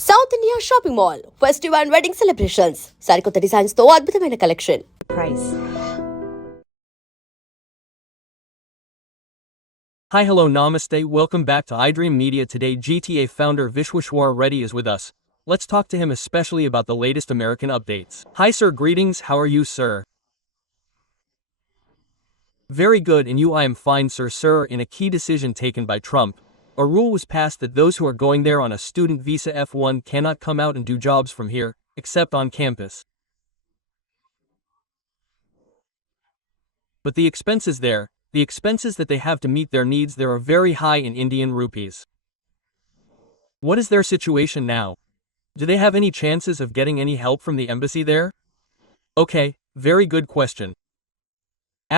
South India Shopping Mall, Festival and Wedding Celebrations. సరికొత్త designs తో అద్భుతమైన collection. Price. Hi, hello, namaste. Welcome back to iDream Media. Today, GTA founder Vishweshwar Reddy is with us. Let's talk to him especially about the latest American updates. Hi, sir. Greetings. How are you, sir? Very good, and you? I am fine, sir. Sir, in a key decision taken by Trump, a rule was passed that those who are going there on a student visa F1 cannot come out and do jobs from here, except on campus. But the expenses that they have to meet their needs there are very high in Indian rupees. What is their situation now? Do they have any chances of getting any help from the embassy there? Okay, very good question.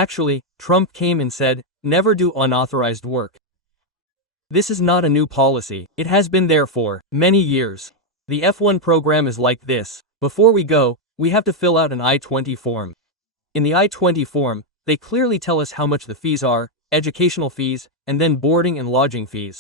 Actually, Trump came and said, never do unauthorized work. This is not a new policy. It has been there for many years. The F1 program is like this. Before we go, we have to fill out an I-20 form. In the I-20 form, they clearly tell us how much the fees are, educational fees, and then boarding and lodging fees.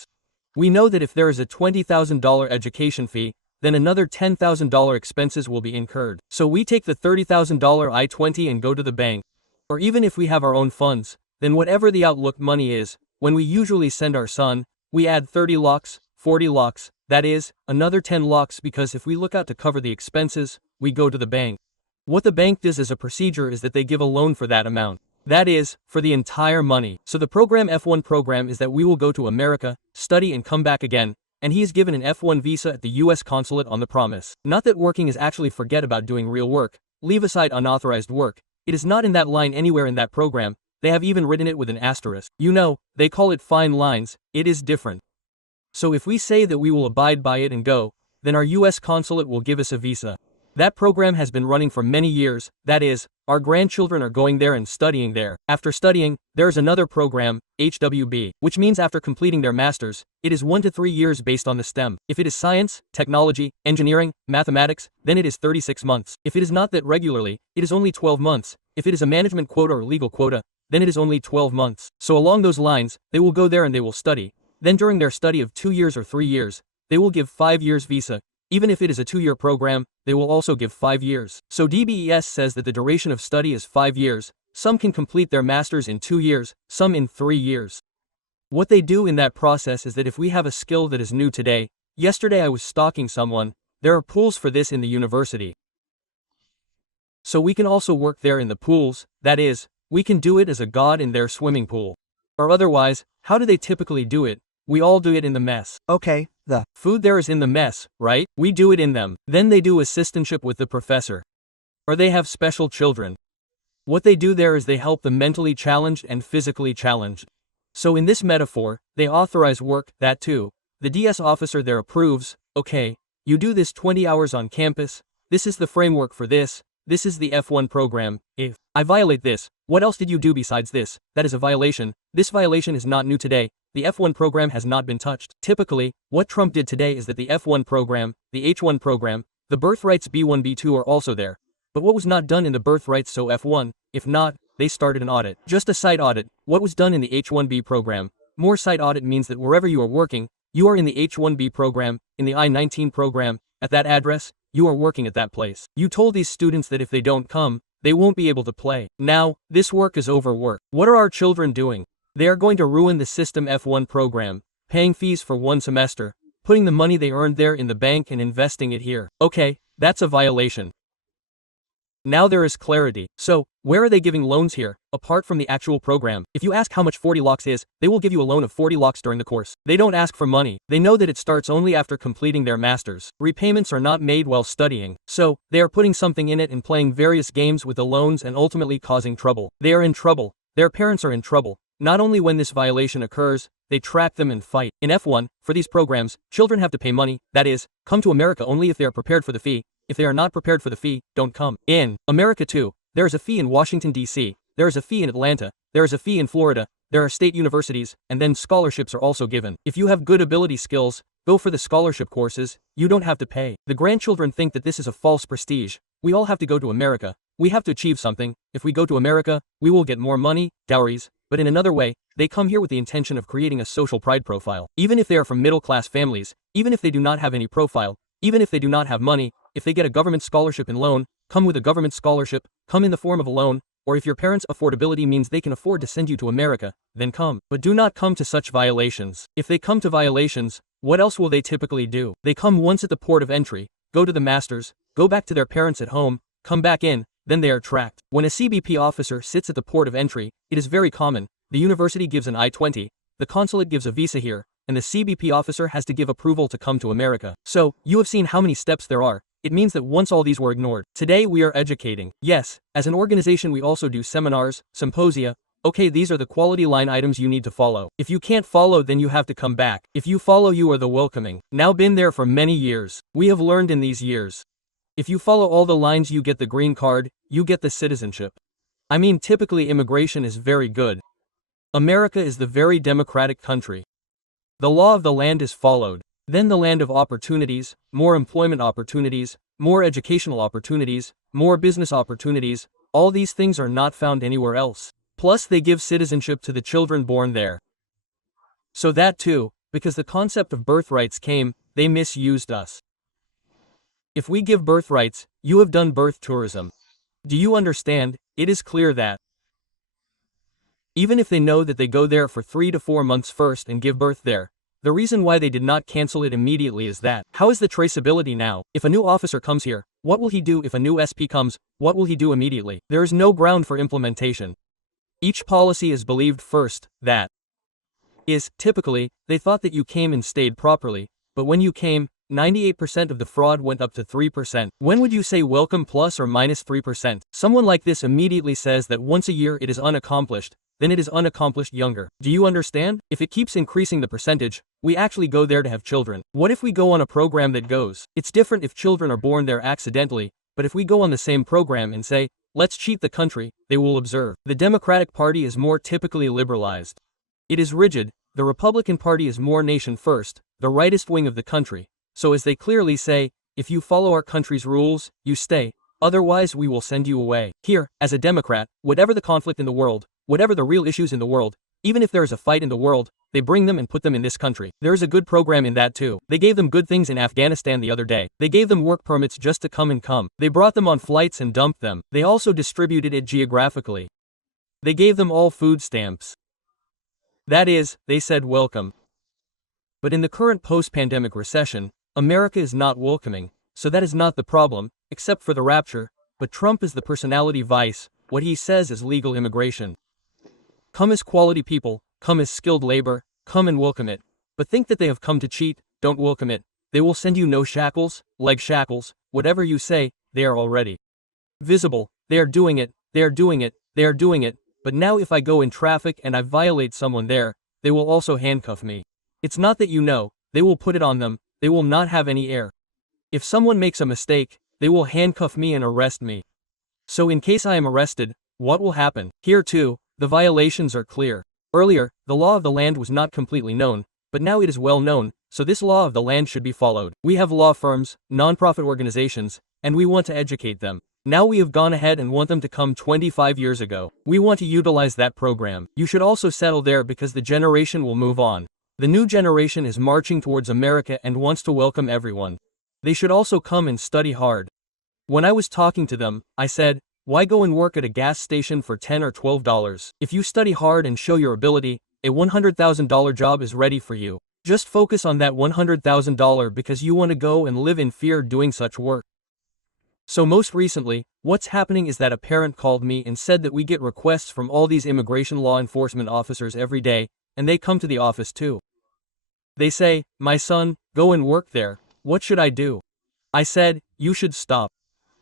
We know that if there is a $20,000 education fee, then another $10,000 expenses will be incurred. So we take the $30,000 I-20 and go to the bank. Or even if we have our own funds, then whatever the outlook money is, when we usually send our son, we add 30 lakhs, 40 lakhs, that is, another 10 lakhs because if we look out to cover the expenses, we go to the bank. What the bank does as a procedure is that they give a loan for that amount. That is, for the entire money. So the program F1 program is that we will go to America, study and come back again, and he is given an F1 visa at the US consulate on the promise. Not that working is actually forget about doing real work, leave aside unauthorized work. It is not in that line anywhere in that program. They have even written it with an asterisk. You know, they call it fine lines, it is different. So if we say that we will abide by it and go, then our US consulate will give us a visa. That program has been running for many years, that is, our grandchildren are going there and studying there. After studying, there is another program, HWB, which means after completing their masters, it is 1 to 3 years based on the STEM. If it is science, technology, engineering, mathematics, then it is 36 months. If it is not that regularly, it is only 12 months. If it is a management quota or legal quota, then it is only 12 months. So along those lines, they will go there and they will study. Then during their study of 2 years or 3 years, they will give 5 years visa. Even if it is a 2-year program, they will also give 5 years. So DBES says that the duration of study is 5 years. Some can complete their masters in 2 years, some in 3 years. What they do in that process is that if we have a skill that is new today, yesterday I was stalking someone, there are pools for this in the university. So we can also work there in the pools, that is, we can do it as a god in their swimming pool. Or otherwise, how do they typically do it? We all do it in the mess. Okay, the Food there is in the mess, right? We do it in them. Then they do assistantship with the professor. Or they have special children. What they do there is they help the mentally challenged and physically challenged. So in this metaphor, they authorize work, that too. The DS officer there approves, okay, you do this 20 hours on campus, this is the framework for this is the F1 program. If I violate this, what else did you do besides this? That is a violation. This violation is not new today. The F1 program has not been touched. Typically, what Trump did today is that the F1 program, the H1 program, the birthrights B1 B2 are also there. But what was not done in the birthrights so F1, if not, they started an audit. Just a site audit. What was done in the H1B program? More site audit means that wherever you are working, you are in the H1B program, in the I-19 program, at that address, you are working at that place. You told these students that if they don't come, they won't be able to play. Now, this work is overwork. What are our children doing? They are going to ruin the system F1 program, paying fees for 1 semester, putting the money they earned there in the bank and investing it here. Okay, that's a violation. Now there is clarity. So, where are they giving loans here, apart from the actual program? If you ask how much 40 lakhs is, they will give you a loan of 40 lakhs during the course. They don't ask for money. They know that it starts only after completing their masters. Repayments are not made while studying. So, they are putting something in it and playing various games with the loans and ultimately causing trouble. They are in trouble. Their parents are in trouble. Not only when this violation occurs, they track them and fight. In F1, for these programs, children have to pay money, that is, come to America only if they are prepared for the fee. If they are not prepared for the fee, don't come. In America too, there is a fee in Washington, D.C., there is a fee in Atlanta, there is a fee in Florida, there are state universities, and then scholarships are also given. If you have good ability skills, go for the scholarship courses, you don't have to pay. The grandchildren think that this is a false prestige. We all have to go to America. We have to achieve something. If we go to America, we will get more money, dowries, but in another way, they come here with the intention of creating a social pride profile. Even if they are from middle-class families, even if they do not have any profile, Even if they do not have money, if they get a government scholarship and loan, come with a government scholarship, come in the form of a loan, or if your parents' affordability means they can afford to send you to America, then come. But do not come to such violations. If they come to violations, what else will they typically do? They come once at the port of entry, go to the masters, go back to their parents at home, come back in, then they are tracked. When a CBP officer sits at the port of entry, it is very common. The university gives an I-20, the consulate gives a visa here, and the CBP officer has to give approval to come to America. So, you have seen how many steps there are. It means that once all these were ignored. Today we are educating. Yes, as an organization we also do seminars, symposia. Okay, these are the quality line items you need to follow. If you can't follow, then you have to come back. If you follow, you are the welcoming. Now been there for many years. We have learned in these years. If you follow all the lines, you get the green card, you get the citizenship. I mean, typically immigration is very good. America is the very democratic country. The law of the land is followed. Then the land of opportunities, more employment opportunities, more educational opportunities, more business opportunities, all these things are not found anywhere else. Plus they give citizenship to the children born there. So that too, because the concept of birthrights came, they misused us. If we give birthrights, you have done birth tourism. Do you understand? It is clear that even if they know that they go there for 3 to 4 months first and give birth there, the reason why they did not cancel it immediately is that, how is the traceability now? If a new officer comes here, what will he do? If a new SP comes, what will he do immediately? There is no ground for implementation. Each policy is believed first, that is, typically, they thought that you came and stayed properly, but when you came, 98% of the fraud went up to 3%. When would you say welcome plus or minus 3%? Someone like this immediately says that once a year it is unaccomplished, then it is unaccomplished younger. Do you understand? If it keeps increasing the percentage, we actually go there to have children. What if we go on a program that goes? It's different if children are born there accidentally, but if we go on the same program and say, let's cheat the country, they will observe. The Democratic Party is more typically liberalized. It is rigid. The Republican Party is more nation first, the rightist wing of the country. So as they clearly say, if you follow our country's rules, you stay. Otherwise we will send you away. Here, as a Democrat, whatever the conflict in the world, whatever the real issues in the world, even if there is a fight in the world, they bring them and put them in this country. There is a good program in that too. They gave them good things in Afghanistan the other day. They gave them work permits just to come. They brought them on flights and dumped them. They also distributed it geographically. They gave them all food stamps. That is, they said welcome. But in the current post-pandemic recession, America is not welcoming, so that is not the problem, except for the rapture, but Trump is the personality vice. What he says is legal immigration. Come as quality people, come as skilled labor, come and welcome it. But think that they have come to cheat, don't welcome it. They will send you no shackles, leg shackles, whatever you say, they are already visible. They are doing it, they are doing it, they are doing it. But now if I go in traffic and I violate someone there, they will also handcuff me. It's not that you know, they will put it on them, they will not have any air. If someone makes a mistake, they will handcuff me and arrest me. So in case I am arrested, what will happen? Here too, the violations are clear. Earlier, the law of the land was not completely known, but now it is well known, so this law of the land should be followed. We have law firms, non-profit organizations, and we want to educate them. Now we have gone ahead and want them to come 25 years ago. We want to utilize that program. You should also settle there because the generation will move on. The new generation is marching towards America and wants to welcome everyone. They should also come and study hard. When I was talking to them, I said, why go and work at a gas station for $10 or $12? If you study hard and show your ability, a $100,000 job is ready for you. Just focus on that $100,000 because you want to go and live in fear doing such work. So most recently, what's happening is that a parent called me and said that we get requests from all these immigration law enforcement officers every day, and they come to the office too. They say, my son, go and work there. What should I do? I said, you should stop.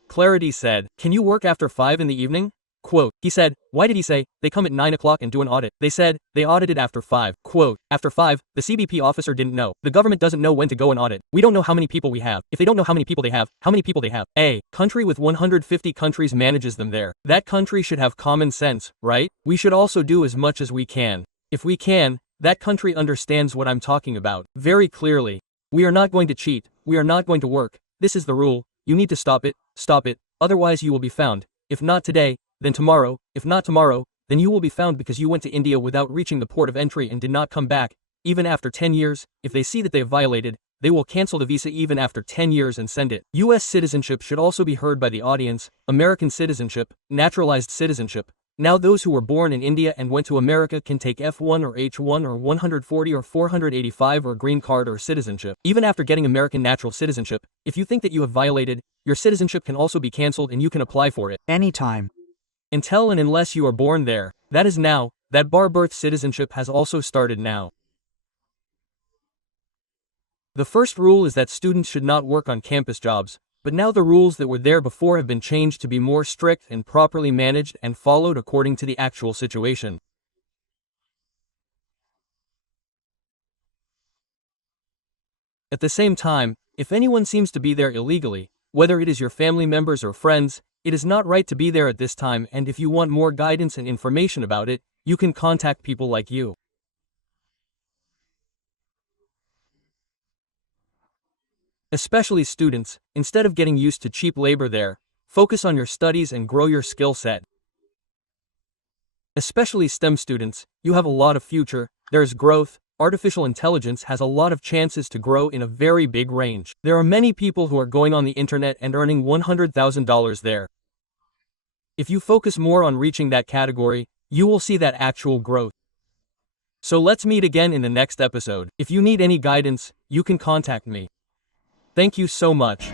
Clarity said, can you work after 5 in the evening? Quote, he said, why did he say, they come at 9 o'clock and do an audit? They said, they audited after 5. Quote, after 5, the CBP officer didn't know. The government doesn't know when to go and audit. We don't know how many people we have. If they don't know how many people they have, how many people they have? A country with 150 countries manages them there. That country should have common sense, right? We should also do as much as we can. If we can, that country understands what I'm talking about very clearly. We are not going to cheat. We are not going to work. This is the rule. You need to stop it, otherwise you will be found. If not today, then tomorrow. If not tomorrow, then you will be found because you went to India without reaching the port of entry and did not come back. Even after 10 years, if they see that they have violated, they will cancel the visa even after 10 years and send it. US citizenship should also be heard by the audience, American citizenship, naturalized citizenship. Now those who were born in India and went to America can take F1 or H1 or 140 or 485 or green card or citizenship. Even after getting American natural citizenship, if you think that you have violated, your citizenship can also be cancelled and you can apply for it anytime. until and unless you are born there. That is now, that bar birth citizenship has also started now. The first rule is that students should not work on campus jobs, but now the rules that were there before have been changed to be more strict and properly managed and followed according to the actual situation. At the same time, if anyone seems to be there illegally, whether it is your family members or friends, it is not right to be there at this time, and if you want more guidance and information about it, you can contact people like you. Especially students, instead of getting used to cheap labor there, focus on your studies and grow your skill set. Especially STEM students, you have a lot of future, there's growth, artificial intelligence has a lot of chances to grow in a very big range. There are many people who are going on the internet and earning $100,000 there. If you focus more on reaching that category, you will see that actual growth. So let's meet again in the next episode. If you need any guidance, you can contact me. Thank you so much.